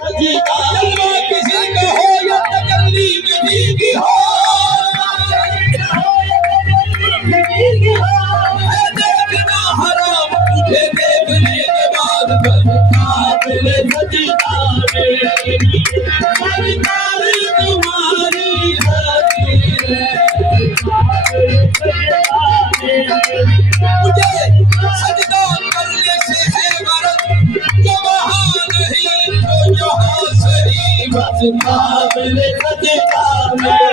जलवा किसी का हो या तजल्ली किसी की हो, देखना हराम तुझे देखने के बाद काबिल सजदा मेरी सरकार तुम्हारी हाथी है। मुझे सजदा करने से है गरज जो वहाँ नहीं तो यहाँ सही, बस काबिल सजदा मेरी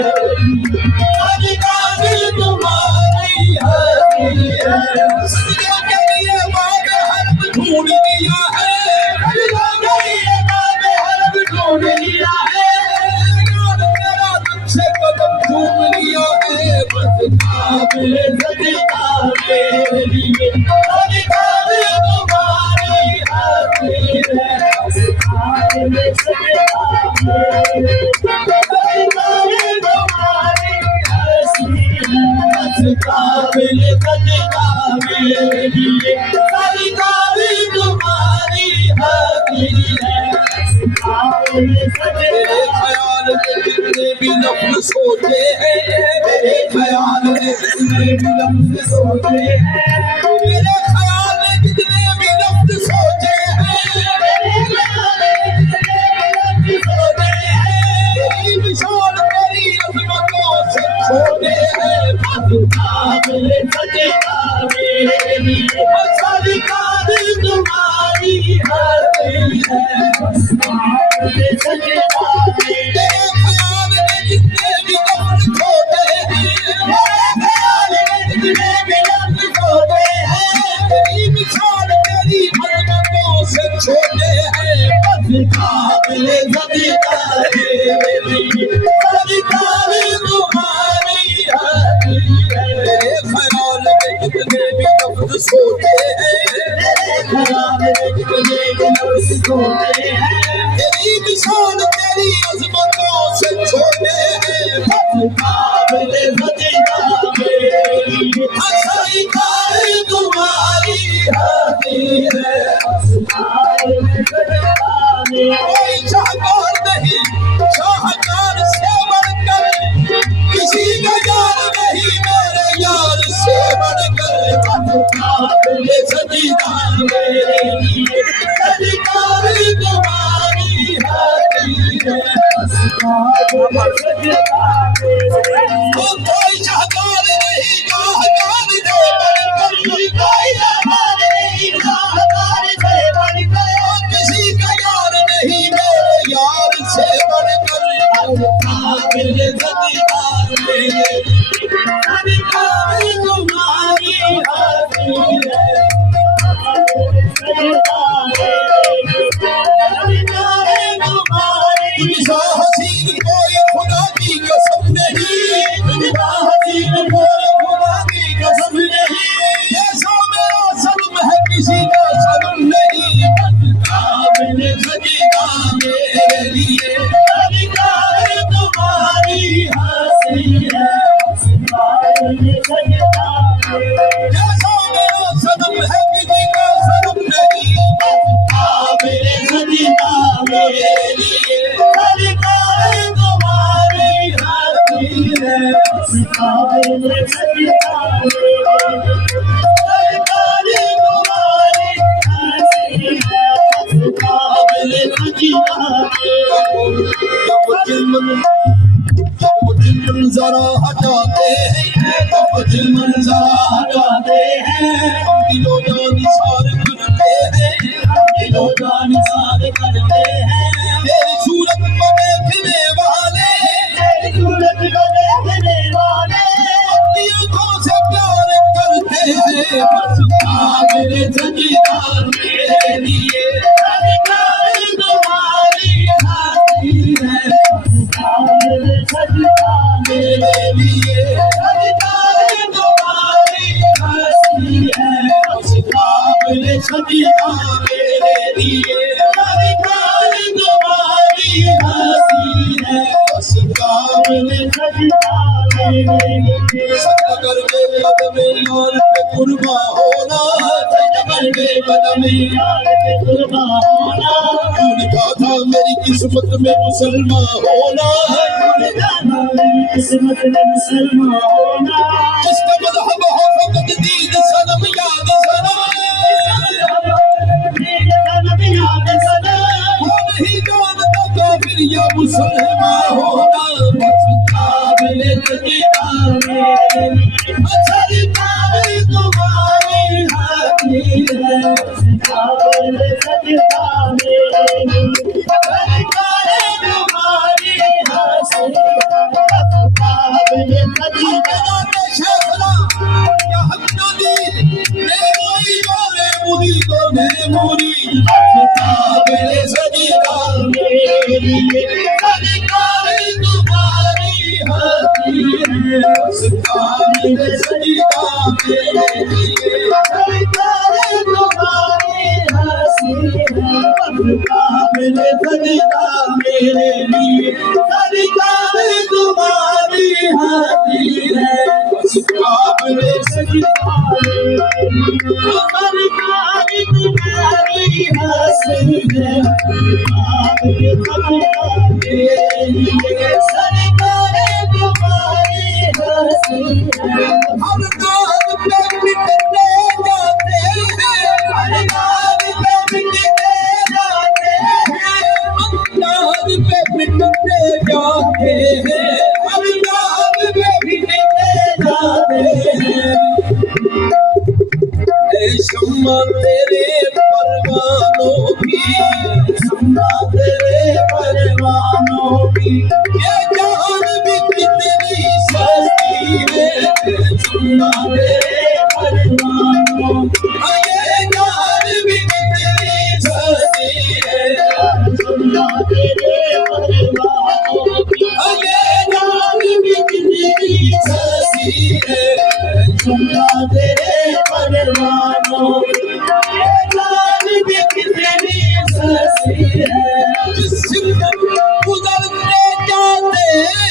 सरकार तुम्हारी हाथी है। सजदा के लिए बाद हर्फ ढूंढ लिया है, सजदा के लिए बाद हर्फ ढूंढ लिया है, यार तेरा तुझसे कदम चूम लिया है, बस काबिल सजदा मेरी सरकार तुम्हारी हाथी है। काबिल सजदा मेरी सरकार तुम्हारी हाथी है, बस काबिल सजदा मेरी सरकार तुम्हारी हाथी है। मेरे ख्याल में जितने भी लफ्ज़ सोचे हैं, मेरे ख्याल में जितने भी लफ्ज़ सोचे हैं, मेरे ख्याल में जितने भी लफ्ज़ सोचे हैं, मेरे ख्याल में जितने भी लफ्ज़ सोचे हैं, तेरी मिसाल तेरी अज़मतों से छोटे हैं, बस काबिल सजदा मेरी सरकार तुम्हारी हाथी है। तेरे ख्याल में जितने भी लफ्ज़ छोटे हैं, मेरे ख्याल में जितने भी लफ्ज़ छोटे हैं, तेरी मिसाल तेरी अज़मतों से छोटे हैं, बस काबिल सजदा मेरी सरकार तुम्हारी हाथी है। तेरे ख्याल में जितने भी लफ्ज़ सोचे हैं, मेरे ख्याल में जितने भी लफ्ज़ सोचे हैं, तेरी मिसाल तेरी अज़मतों से छोटे हैं, बस काबिल सजदा मेरी सरकार तुम्हारी हाथी है। कोई शाहकार नहीं शाहकार से बढ़कर, किसी का यार नहीं मेरे यार से बढ़कर, बस काबिल सजदा मेरी सरकार तुम्हारी हाथी है। कोई शाहकार नहीं शाहकार से बढ़कर, कोई शाहकार नहीं शाहकार से बढ़कर, किसी का यार नहीं मेरे यार से बढ़कर, काबिल सजदा मेरी सरकार तुम्हारी हाथी है। तुझसा हसीन कोई खुदा की कसम नहीं, तुझसा हसीन कोई खुदा की कसम नहीं, ऐसा मेरा सनम है किसी का सनम नहीं, बस काबिल सजदा मेरे लिए सरकार तुम्हारी हाथी है। ऐसा मेरा सनम है किसी का सनम नहीं, बस काबिल सजदा मेरे लिए सरकार तुम्हारी हाथी है। काबिल सजदा सरकार तुम्हारी हाथी है, काबिल सजदा। जब दिल जरा हटाते हैं, जब दिल जरा हटाते हैं, दिलो जान सार करते हैं, दिलो जान सार करते हैं, तेरी सूरत को देखने वाले, तेरी सूरत को देखने वाले अपनी आँखों से प्यार करते हैं, बस काबिल सजदा मेरे लिए सरकार तुम्हारी हाथी है। काबिल सजदा मेरे लिए सरकार तुम्हारी हाथी है, बस काबिल सजदा मेरे लिए सरकार तुम्हारी हाथी है, बस काबिल सजदा मेरे लिए। सजगर के कदम यार पे कुर्बान होना, सजगर के कदम यार पे कुर्बान होना, लिखा था मेरी किस्मत में मुसलमान होना, किस्मत में मुसलमान होना। जिसका मज़हब हो फकत दीद सनम याद सनम, वो नहीं जानता काफिर या मुसलमान होना। बस काबिल तकीदा मेरी सरकार तुम्हारी हाथी है, काबिल तकीदा मेरी सरकार तुम्हारी हाथी है, काबिल तकीदा शेखना या हकनदी मेरी जोरे मुदी तो मेमोरी, काबिल तकीदा मेरी सरकार तुम्हारी हाथी है, काबिल तकीदा मेरी सरकार तुम्हारी हाथी है, काबिल तकीदा मेरे लिए सरकार तुम्हारी हाथी है, काबिल तकीदा सरकार तुम्हारी हाथी है, काबिल तकीदा मेरे लिए सरकार तुम्हारी हाथी है। हम नाम पे मिटते जाते हैं, हर नाम पे मिटते जाते हैं, हम नाम पे मिटते जाते हैं, हर नाम पे मिटते जाते हैं। ऐ शम्मा तेरे परवानों की, शम्मा तेरे परवानों की, ये जान भी कितनी सस्ती है, शम्मा तेरे परवानों की, ये जान भी कितनी सस्ती है, शम्मा तेरे परवानों की, ये जान भी कितनी सस्ती है, शम्मा तेरे परवानों की, ये जान भी कितनी सस्ती है। जिस सिमत गुजरते जाते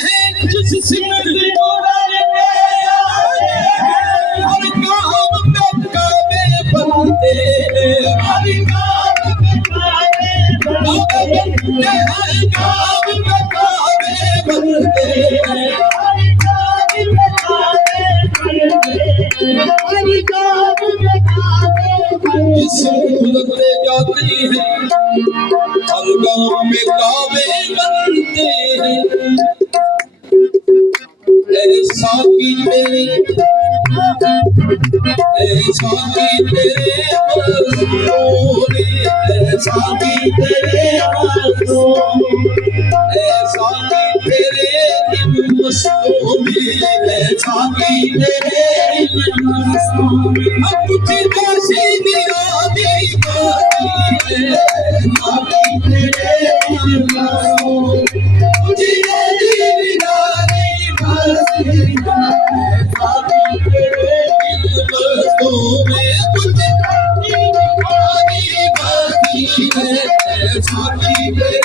हैं, जिस सिमत गुजरते जाते हैं, हर काम पे काबे बनते हैं, हर काम पे काबे बनते हैं, हर काम पे काबे बनते हैं, हर काम पे काबे बनते हैं, हर काम पे काबे बनते हैं। जिस गुजरते जाती है हर गाँव में काबे बनते हैं। ऐसा की तेरे, ऐसा की तेरे मज़दूरी, ऐसा की तेरे मज़दूरी, ऐसा की तेरे दिन मस्तों में, ऐसा की तेरे दिन मस्तों में। अब कुछ ऐसी निराली बाती है, ऐसा की तेरे दिन मस्तों में, कुछ ऐसी निराली बाती है, ऐसा की तेरे दिन मस्तों में, कुछ ऐसी निराली बाती है, ऐसा की तेरे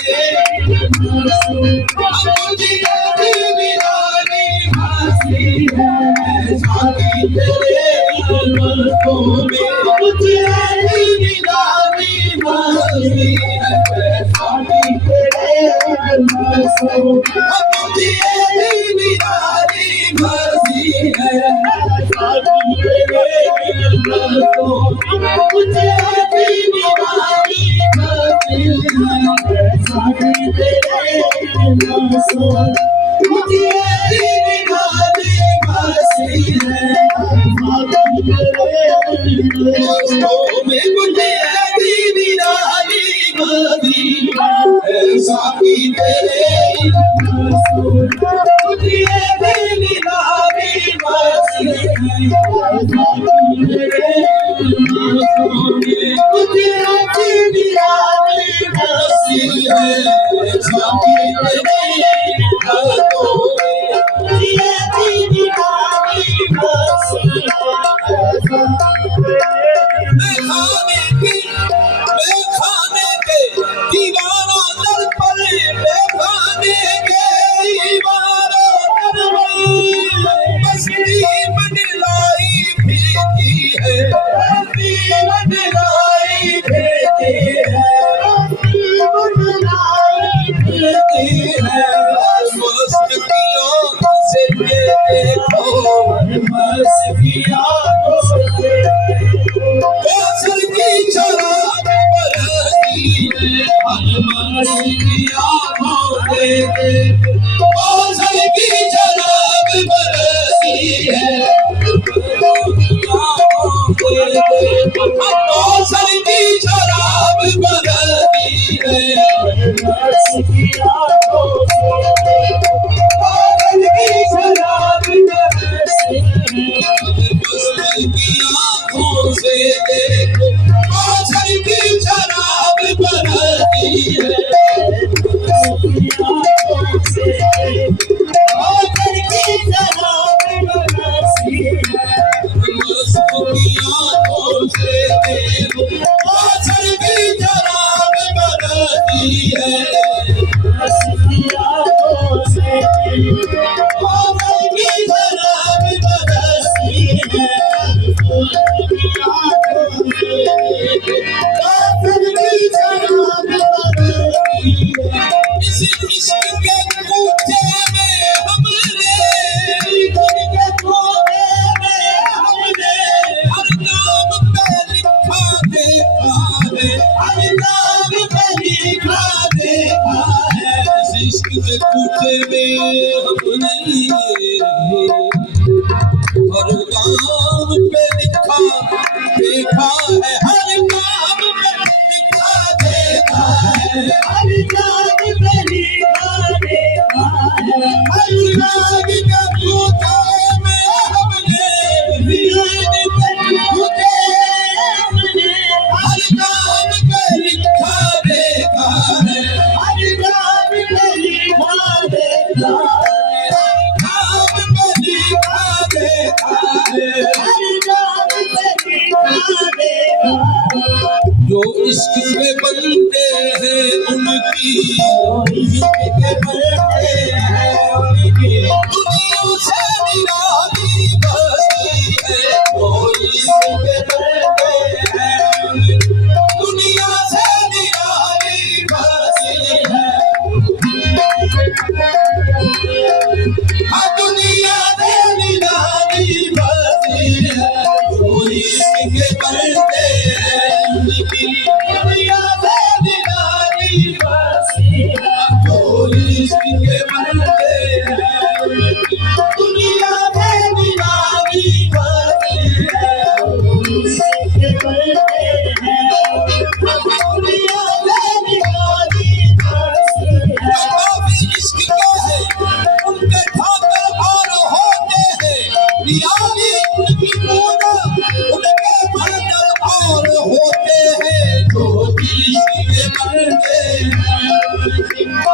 दिन मस्तों में। अब कुछ ऐसी निराली बाती है, ऐसा की तेरे दिन मस्तों में, कुछ ऐसी निराली बाती है, ऐसा की तेरे दिन मस्तों में। अब कुछ ऐसी निराली बाती है, ऐसा की तेरे दिन मस्तों में, कुछ ऐसी निराली बाती है, ऐसा की तेरे दिन मस्तों में, कुछ ऐसी निराली बाती है, ऐसा की तेरे दिन मस्तों में, कुछ ऐसी निराली बाती है, ऐसा की तेरे दिन मस्तों में, कुछ ऐसी निराली बाती है, ऐसा की तेरे दिन मस्तों में, कुछ ऐसी निराली बाती है, ऐसा की तेरे दिन मस्तों में, कुछ ऐसी निराली बाती है, ऐसा मैं खाने के दीवाना दर पर, मैं खाने के दीवाना दर पर, बस्ती बदलाई भेजी है, बस्ती बदलाई भेजी है, बस्ती की आँखों से देखो कौशल की शराब बरसी है कौशल की शराब बरसी है कौशल की शराब बरसी है की आँखों से देखो कौशल की शराब बरसी है हर काम पे लिखा देखा है हर काम पे लिखा देखा है हर काम पे लिखा देखा है हर राग का टूटा में हमने वीरान पे टूटे हमने हर काम पे लिखा देखा है हर काम पे लिखा देखा जो इश्क पे बनते हैं उनकी दुनिया से निराली बसी है कोई इश्क पे बनते हैं दुनिया से निराली बसी है दुनिया से निराली बसी है कोई इश्क पे बनते होते हैं